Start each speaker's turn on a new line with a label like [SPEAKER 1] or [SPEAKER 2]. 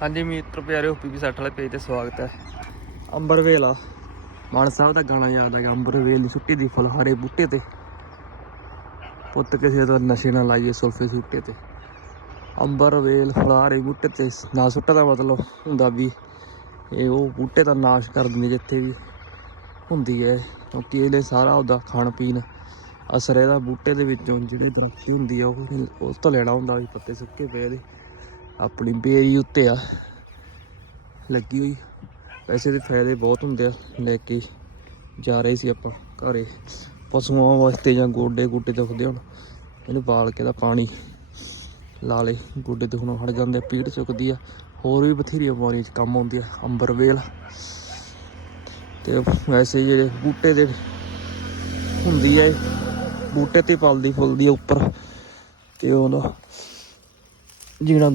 [SPEAKER 1] ਹਾਂਜੀ ਮਿੱਤਰ ਪਿਆਰਿਓ ਪੀਪੀ 60 ਵਾਲੇ ਪੇਜ ਤੇ ਸਵਾਗਤ ਹੈ। ਅੰਬਰਵੇਲ ਆ। ਮਾਨ ਸਾਹਿਬ ਦਾ ਗਾਣਾ ਯਾਦ ਆ ਗਿਆ ਅੰਬਰਵੇਲ ਦੀ ਸੁੱਟੀ ਦੀ ਫਲ ਹਰੇ ਬੂਟੇ ਤੇ। ਪੁੱਤ ਕਿਸੇ ਦਾ ਨਸ਼ੇ ਨਾ ਲਾਈਏ ਸੁਲਫੇ ਸੁੱਟੇ ਤੇ। ਅੰਬਰਵੇਲ ਫਲਾਰੇ ਬੂਟੇ ਤੇ ਨਾ ਸੁੱਟਾ ਦਾ ਮਤਲਬ ਹੁੰਦਾ ਵੀ ਇਹ ਉਹ ਬੂਟੇ ਦਾ ਨਾਸ਼ ਕਰ ਦਿੰਦੇ ਜਿੱਥੇ ਵੀ ਹੁੰਦੀ ਹੈ ਕਿਉਂਕਿ ਇਹਦੇ ਸਾਰਾ ਉਹਦਾ ਖਾਣ ਪੀਣ ਅਸਰ ਇਹਦਾ ਬੂਟੇ ਦੇ ਵਿੱਚੋਂ ਜਿਹੜੇ ਦਰਖਤੀ ਹੁੰਦੀ ਆ ਉਹ ਉਸ ਤੋਂ ਲੈਣਾ ਹੁੰਦਾ ਵੀ ਪੱਤੇ ਸੁੱਕੇ ਪਏ ਇਹਦੇ। ਆਪਣੀ ਬੇਰੀ ਉੱਤੇ ਆ। ਲੱਗੀ ਹੋਈ। ਵੈਸੇ ਦੇ ਫਾਇਦੇ ਬਹੁਤ ਹੁੰਦੇ ਆ ਲੈ ਕੇ ਜਾ ਰਹੇ ਸੀ ਆਪਾਂ ਘਰੇ। ਪਸ਼ੂਆਂ ਵਾਸਤੇ ਜਾਂ ਗੋਡੇ ਗੁੱਡੇ ਦੁਖਦੇ ਹੁਣ। ਇਹਨੂੰ ਬਾਲ ਕੇ ਦਾ ਪਾਣੀ ਲਾ ਲੇ ਗੋਡੇ ਦੁਖਣੋਂ ਹਟ ਜਾਂਦੇ ਆ, ਪੀੜ ਚੁੱਕਦੀ ਆ। ਹੋਰ ਵੀ ਬਥੇਰੀਆਂ ਬਿਮਾਰੀਆਂ 'ਚ ਕੰਮ ਆਉਂਦੀ ਆ ਅੰਬਰਵੇਲ ਤੇ ਵੈਸੇ ਜਿਹੜੇ ਬੂਟੇ ਦੇ ਹੁੰਦੀ ਆ ਬੂਟੇ ਤੇ ਪਲਦੀ ਫੁੱਲਦੀ ਆ ਉੱਪਰ। ਤੇ ਉਹਦਾ ਜਿਹੜਾ